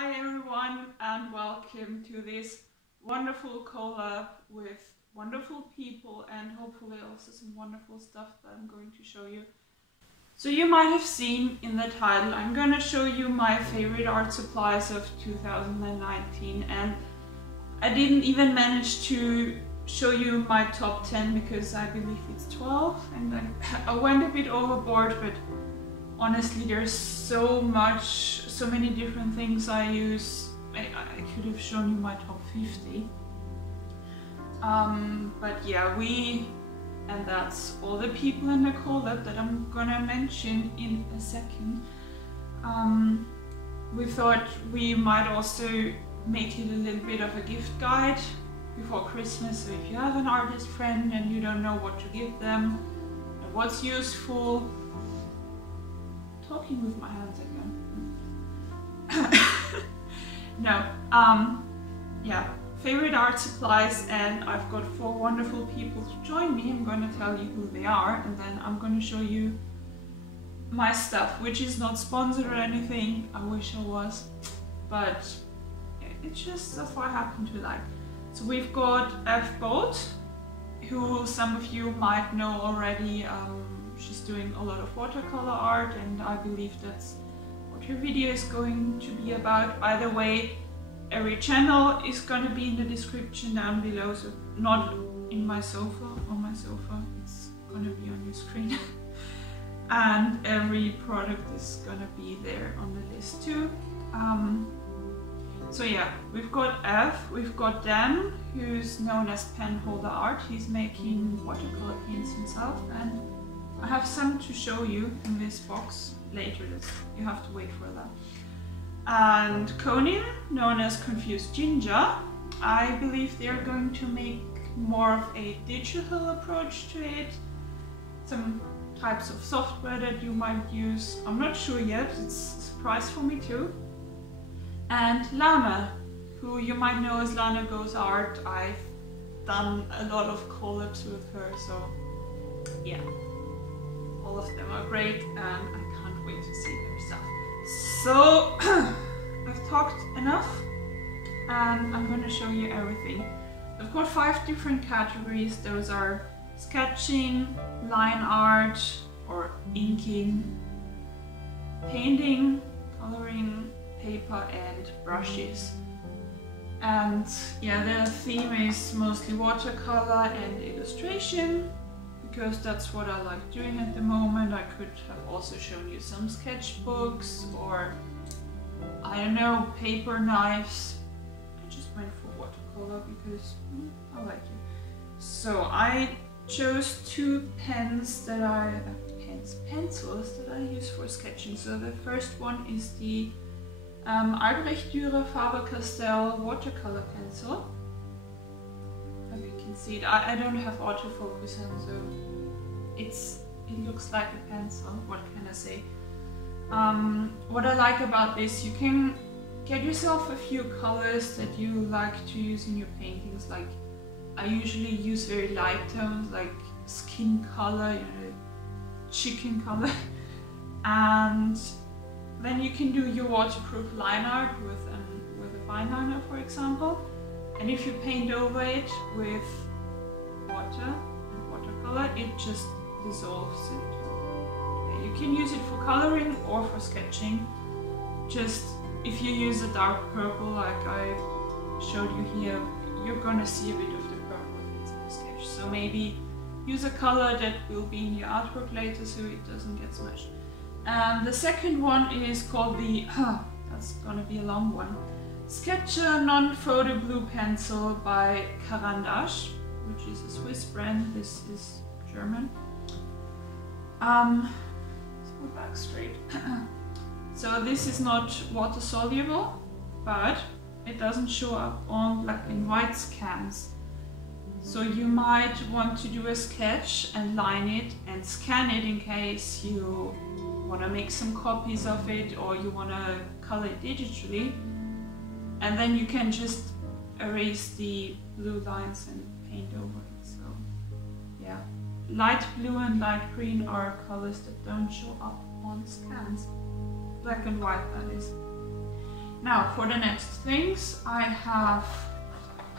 Hi everyone and welcome to this wonderful collab with wonderful people and hopefully also some wonderful stuff that I'm going to show you. So you might have seen in the title, I'm going to show you my favorite art supplies of 2019, and I didn't even manage to show you my top 10 because I believe it's 12 and then I went a bit overboard, but honestly there's so many different things I use. I could have shown you my top 50. But yeah, and that's all the people in the collab that I'm gonna mention in a second. We thought we might also make it a little bit of a gift guide before Christmas, so if you have an artist friend and you don't know what to give them, and what's useful. Talking with my hands again. No, yeah, favorite art supplies, and I've got 4 wonderful people to join me. I'm going to tell you who they are, and then I'm going to show you my stuff, which is not sponsored or anything. I wish I was, but it's just that's what I happen to like. So we've got F. Boat, who some of you might know already. She's doing a lot of watercolor art, and I believe that's what her video is going to be about. Either way, every channel is going to be in the description down below, so not in my sofa, on my sofa, it's going to be on your screen. And every product is going to be there on the list too. So yeah, we've got F, we've got Dan, who's known as Pen Holder Art. He's making watercolor paints himself, and I have some to show you in this box later. You have to wait for that. And Conan, known as Confused Ginger. I believe they're going to make more of a digital approach to it. Some types of software that you might use. I'm not sure yet, it's a surprise for me too. And Lana, who you might know as Lana Goes Art. I've done a lot of collabs with her, so yeah. All of them are great and I can't wait to see their stuff. So I've talked enough and I'm going to show you everything. I've got 5 different categories. Those are sketching, line art or inking, painting, coloring, paper and brushes. And yeah, the theme is mostly watercolor and illustration, because that's what I like doing at the moment. I could have also shown you some sketchbooks or, I don't know, paper knives. I just went for watercolor because I like it. So I chose 2 pencils that I use for sketching. So the first one is the Albrecht Dürer Faber-Castell watercolor pencil. As you can see it, I don't have autofocus on, so it looks like a pencil. What can I say? What I like about this, you can get yourself a few colors that you like to use in your paintings. Like I usually use very light tones, like skin color, you know, chicken color, and then you can do your waterproof line art with a fine liner, for example. And if you paint over it with water and watercolor, it just dissolves it. You can use it for coloring or for sketching. Just if you use a dark purple like I showed you here, you're gonna see a bit of the purple if it's in the sketch. So maybe use a color that will be in your artwork later so it doesn't get smudged. And the second one is called the, that's gonna be a long one, Sketcher Non-Photo Blue Pencil by Caran, which is a Swiss brand. This is German. Let's go back straight. So this is not water soluble, but it doesn't show up on black and white scans. So you might want to do a sketch and line it and scan it in case you want to make some copies of it or you want to color it digitally. And then you can just erase the blue lines and paint over it. So yeah, light blue and light green are colors that don't show up on scans. Black and white, that is. Now for the next things, I have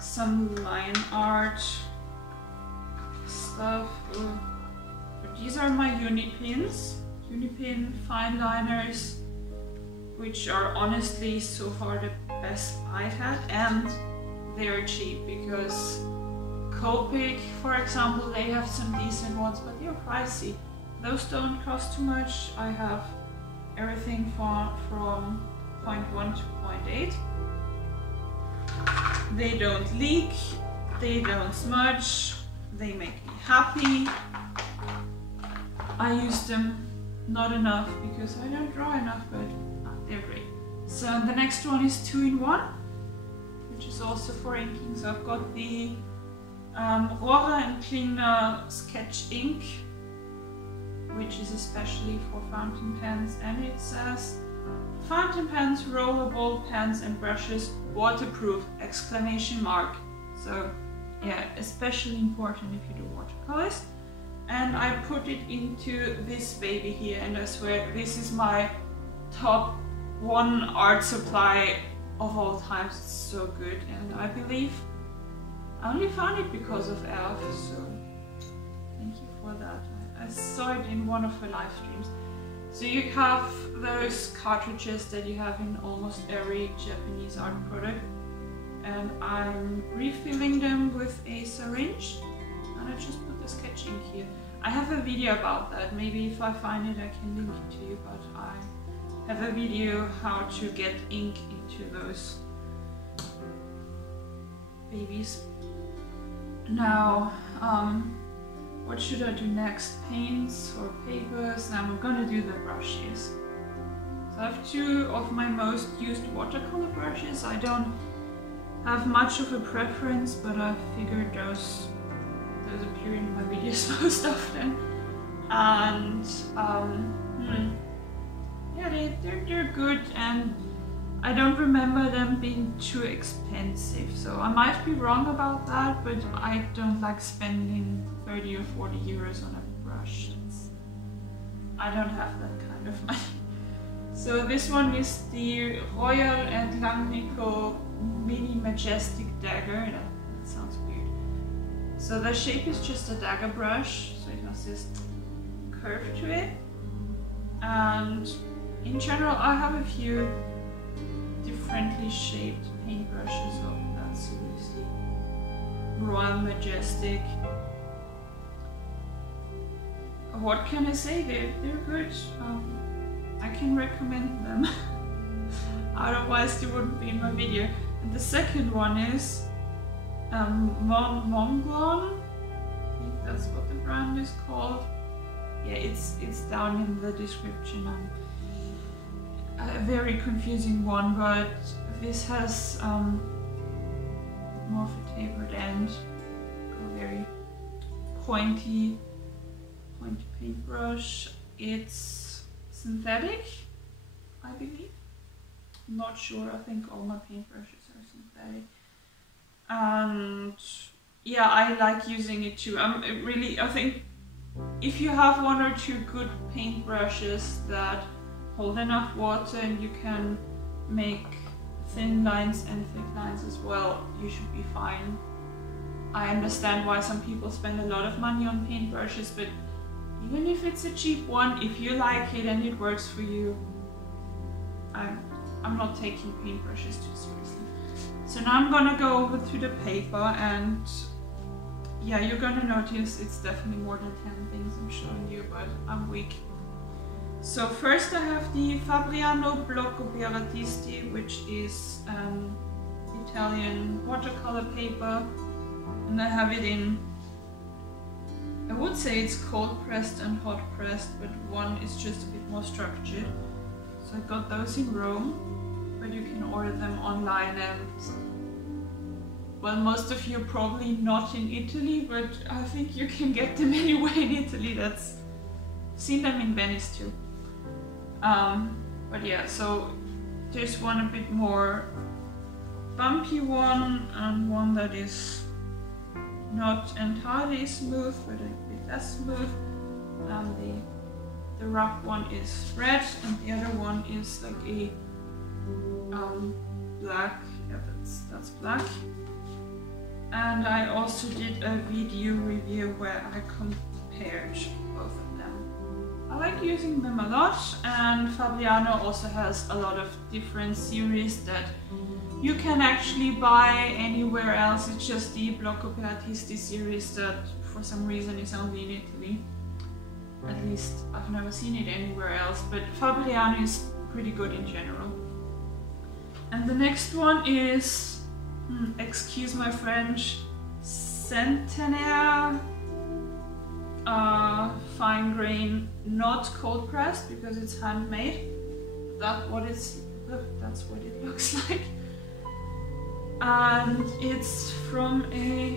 some line art stuff. These are my Uni-Pins, Uni-Pin fine liners, which are honestly so far the best I've had, and they are cheap because Copic, for example, they have some decent ones, but they're pricey. Those don't cost too much. I have everything from 0.1 to 0.8. They don't leak, they don't smudge, they make me happy. I use them not enough because I don't draw enough, but they're great. So the next one is 2-in-1, which is also for inking. So I've got the Rohrer and Klingner sketch ink, which is especially for fountain pens, and it says fountain pens, rollerball pens and brushes, waterproof, exclamation mark. So yeah, especially important if you do watercolors. And I put it into this baby here, and I swear this is my top 1 art supply of all times. It's so good, and I believe I only found it because of Elf, so thank you for that. I saw it in one of her live streams. So you have those cartridges that you have in almost every Japanese art product, and I'm refilling them with a syringe, and I just put the sketch ink here. I have a video about that. Maybe if I find it I can link it to you, but I have a video how to get ink into those babies. Now, what should I do next? Paints or papers? Now I'm gonna do the brushes. So I have 2 of my most used watercolor brushes. I don't have much of a preference, but I figured those appear in my videos most often. And yeah, they're good, and I don't remember them being too expensive. So I might be wrong about that, but I don't like spending 30 or 40 euros on a brush. I don't have that kind of money. So this one is the Royal and Langnickel Majestic dagger. That sounds weird. So the shape is just a dagger brush, so it has this curve to it. And in general, I have a few differently shaped paintbrushes. Oh, that's seriously Royal Majestic. What can I say? They're good. I can recommend them. Otherwise, they wouldn't be in my video. And the second one is monglon. I think that's what the brand is called. Yeah, it's down in the description. A very confusing one, but this has more of a tapered end, a very pointy paintbrush. It's synthetic, I believe. I'm not sure. I think all my paintbrushes are synthetic. And yeah, I like using it too. I think if you have 1 or 2 good paintbrushes that hold enough water and you can make thin lines and thick lines as well, you should be fine. I understand why some people spend a lot of money on paintbrushes, but even if it's a cheap one, if you like it and it works for you, I'm not taking paintbrushes too seriously. So now I'm gonna go over to the paper, and yeah, you're gonna notice it's definitely more than 10 things I'm showing you, but I'm weak. So first I have the Fabriano blocco per artisti, which is Italian watercolor paper, and I have it in, I would say it's cold pressed and hot pressed, but one is just a bit more structured. So I got those in Rome, but you can order them online, and well, most of you are probably not in Italy, but I think you can get them anywhere in Italy. I've seen them in Venice too. But yeah, so there's one a bit more bumpy one, and one that is not entirely smooth, but a bit less smooth. The rough one is red, and the other one is like a black, yeah, that's black. And I also did a video review where I compared both of them. I like using them a lot, and Fabriano also has a lot of different series that you can actually buy anywhere else. It's just the Blocco per Artisti series that for some reason is only in Italy. At least I've never seen it anywhere else, but Fabriano is pretty good in general. And the next one is, excuse my French, Centenaire fine grain, not cold pressed because it's handmade. That's what it looks like. And it's from I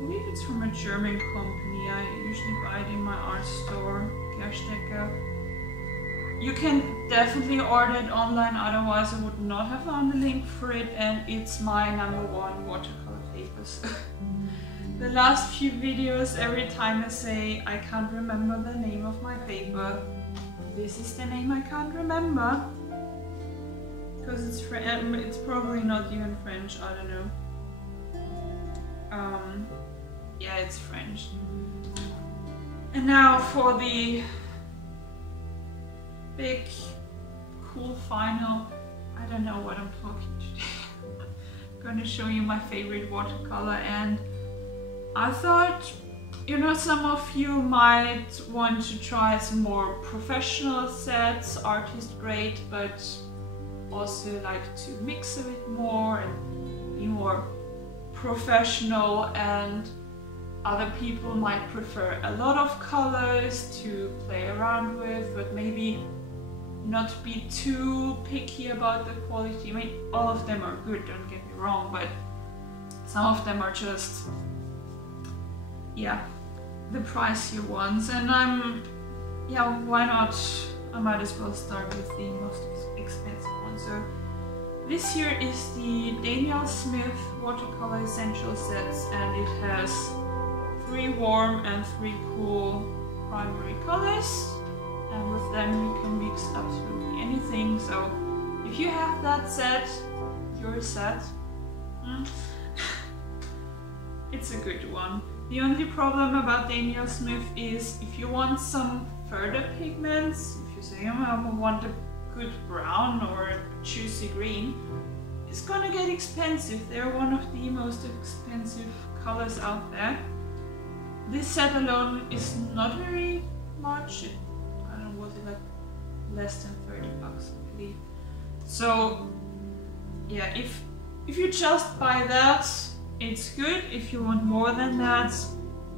believe it's from a German company. I usually buy it in my art store, Gerstecke. You can definitely order it online, otherwise I would not have found a link for it, and it's my #1 watercolor papers. The last few videos, every time I say I can't remember the name of my paper, this is the name I can't remember. Because it's probably not even French, I don't know. Yeah, it's French. And now for the big, cool final. I don't know what I'm talking today. I'm gonna show you my favorite watercolor, and I thought, you know, some of you might want to try some more professional sets, artist grade, but also like to mix a bit more and be more professional, and other people might prefer a lot of colors to play around with, but maybe not be too picky about the quality. I mean, all of them are good, don't get me wrong, but some of them are just, yeah, the pricier ones. And yeah, why not? I might as well start with the most expensive one. So this here is the Daniel Smith Watercolor Essential Sets, and it has 3 warm and 3 cool primary colors, and with them you can mix absolutely anything. So if you have that set, your set, it's a good one. The only problem about Daniel Smith is if you want some further pigments, if you say, oh, I want a good brown or a juicy green, it's gonna get expensive. They're one of the most expensive colors out there. This set alone is not very much. I don't know, was it like less than 30 bucks, I believe. So yeah, if you just buy that, it's good. If you want more than that,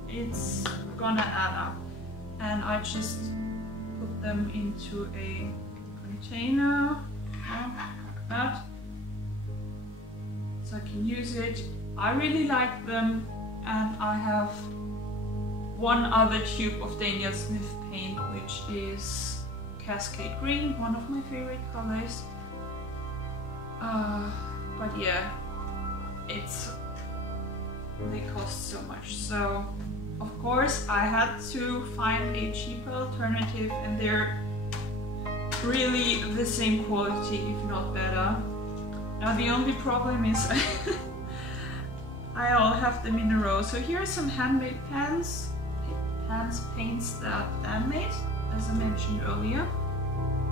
it's gonna add up. And I just put them into a container, like that, so I can use it. I really like them, and I have one other tube of Daniel Smith paint, which is Cascade Green, one of my favorite colors. But yeah, they cost so much. So of course I had to find a cheaper alternative, and they're really the same quality, if not better. Now the only problem is I all have them in a row. So here are some handmade paints that Dan made, as I mentioned earlier.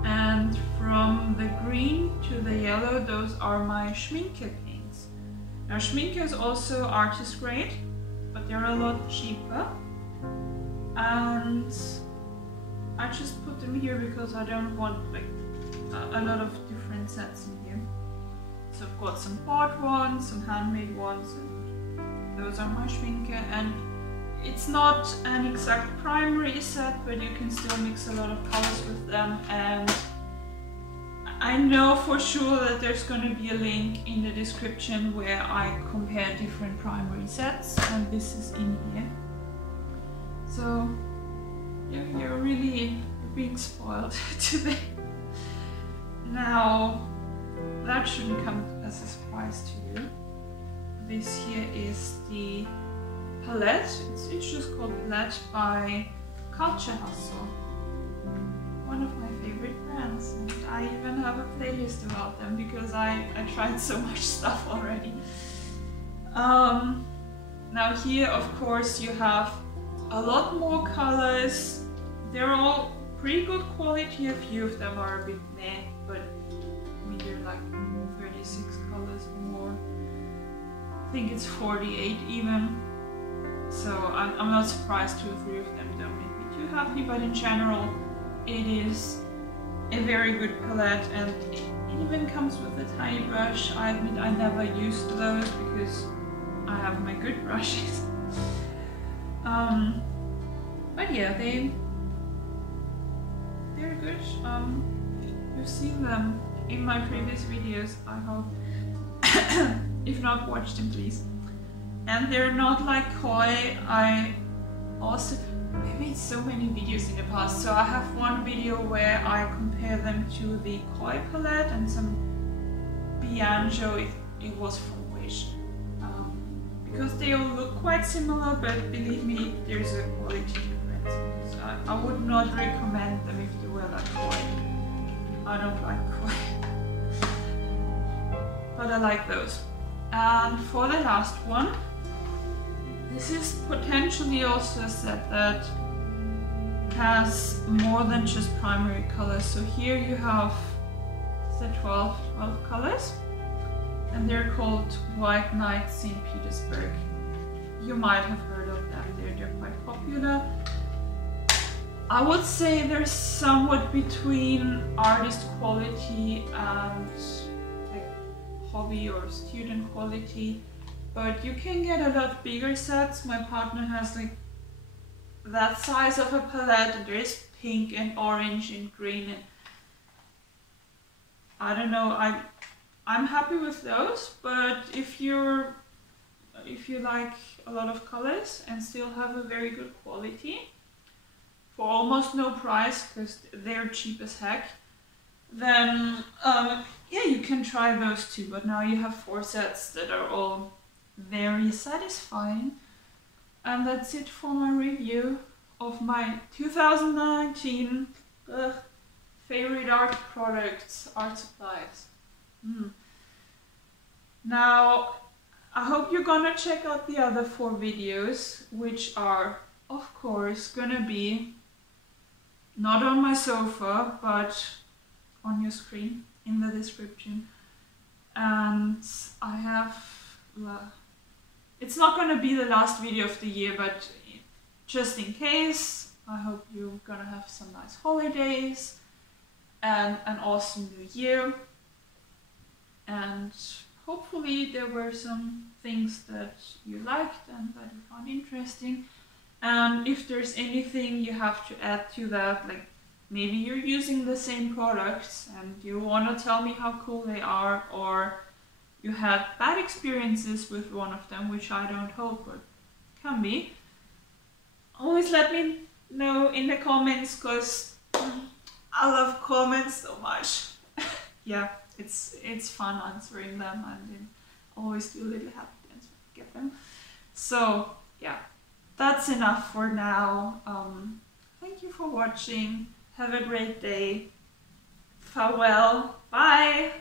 And from the green to the yellow, those are my Schmincke paints. Now Schmincke is also artist grade, but they're a lot cheaper. And I just put them here because I don't want like a lot of different sets in here. So I've got some bought ones, some handmade ones, and those are my Schmincke. And it's not an exact primary set, but you can still mix a lot of colors with them. And I know for sure that there's going to be a link in the description where I compare different primary sets, and this is in here. So you're really being spoiled today. Now, that shouldn't come as a surprise to you. This here is the palette. It's just called Palette by Culture Hustle. One of my favorite brands. brands, and I even have a playlist about them because I tried so much stuff already. Now here, of course, you have a lot more colors. They're all pretty good quality. A few of them are a bit meh, but I mean, they're like 36 colors or more. I think it's 48 even. So I'm not surprised 2 or 3 of them don't make me too happy, but in general it is a very good palette, and it even comes with a tiny brush. I admit I never used those because I have my good brushes. But yeah, they're good. You've seen them in my previous videos, I hope. If not, watch them please. And they're not like koi. I also made so many videos in the past, so I have one video where I compare them to the koi palette and some Bianjo, it was from Wish. Because they all look quite similar, but believe me, there's a quality difference. So I would not recommend them if you were like koi. I don't like koi. But I like those. And for the last one, this is potentially also a set that has more than just primary colors. So here you have the 12 colors, and they're called White Knight St. Petersburg. You might have heard of them, they're quite popular. I would say they're somewhat between artist quality and like hobby or student quality. But you can get a lot bigger sets. My partner has like that size of a palette, and there is pink and orange and green, and I don't know, I'm happy with those. But if you like a lot of colors and still have a very good quality for almost no price, because they're cheap as heck, then yeah, you can try those too. But now you have 4 sets that are all very satisfying. And that's it for my review of my 2019 favorite art products, art supplies. Now, I hope you're gonna check out the other 4 videos, which are, of course, gonna be not on my sofa, but on your screen in the description. And I have, it's not gonna be the last video of the year, but just in case, I hope you're gonna have some nice holidays and an awesome new year. And hopefully there were some things that you liked and that you found interesting. And if there's anything you have to add to that, like maybe you're using the same products and you want to tell me how cool they are, or you had bad experiences with one of them, which I don't hope, but can be, always let me know in the comments, because I love comments so much. Yeah, it's fun answering them, and I always do a little happy dance when I get them. So yeah, that's enough for now. Thank you for watching. Have a great day. Farewell. Bye.